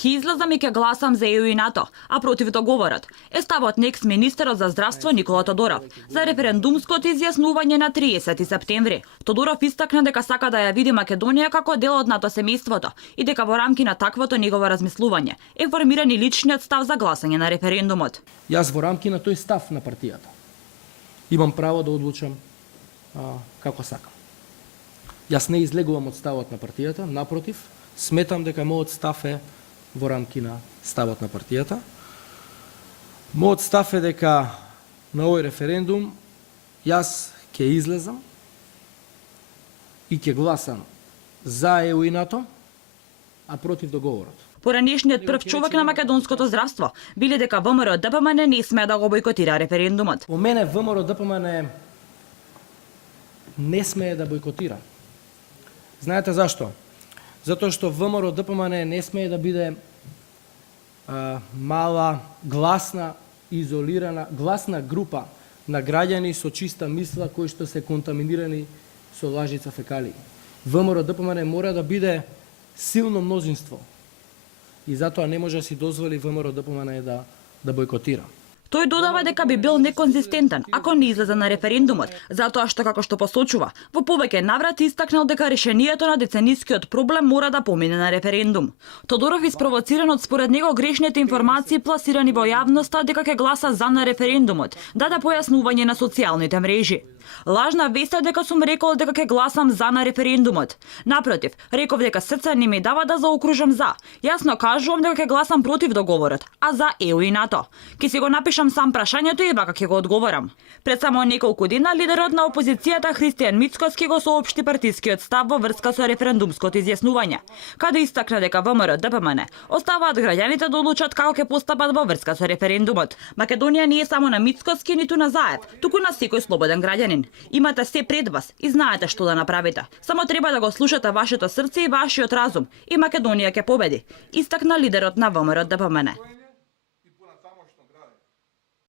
Ке излезам и ке гласам за ЕУ и НАТО, а против договорот е ставот на екс-министерот за здравство Никола Тодоров за референдумското изјаснување на 30 септември. Тодоров истакна дека сака да ја види Македонија како дел од НАТО семејството и дека во рамки на таквото негово размислување е формиран и личниот став за гласање на референдумот. Јас во рамки на тој став на партијата имам право да одлучам како сакам. Јас не излегувам од ставот на партијата, напротив, сметам дека мојот став е во рамки на ставот на партијата. Мојот став е дека на овој референдум јас ќе излезам и ќе гласам за ЕУ и НАТО, а против договорот. Поранешниот прв човек на македонското здравство биле дека ВМРО ДПМН не смее да го бойкотира референдумот. По мене ВМРО ДПМН не смее да бойкотира. Знаете зашто? Затоа што ВМРО ДПМН не смее да биде мала, гласна, изолирана, гласна група на граѓани со чиста мисла кои што се контаминирани со лажица фекалии. ВМРО ДПМН мора да биде силно мнозинство. И затоа не може да си дозволи ВМРО ДПМН да бойкотира. Тој додава дека би бил неконзистентен ако не излезе на референдумот, затоа што како што посочува, во повеќе наврати истакнал дека решението на деценискиот проблем мора да помине на референдум. Тодоров испровоциран од според него грешните информации пласирани во јавноста дека ќе гласа за на референдумот, даде појаснување на социјалните мрежи. Лажна вест е дека сум рекол дека ќе гласам за на референдумот. Напротив, реков дека срце не ми дава да заокружам за. Јасно кажувам дека ќе гласам против договорот, а за ЕУ и НАТО. Ќе си го напишам сам прашањето и вака ќе го одговорам. Пред само неколку дена лидерот на опозицијата Христијан Мицкоски го соопшти партискиот став во врска со референдумското изјаснување, каде истакна дека ВМРО ДПМН оставаат граѓаните да одлучат како ќе постапат во врска со референдумот. Македонија не е само на Мицкоски ниту на Заев, туку на секој слободен граѓанин. Имате се пред вас и знаете што да направите. Само треба да го слушате вашето срце и вашиот разум и Македонија ќе победи, истакна лидерот на ВМРО ДПМН.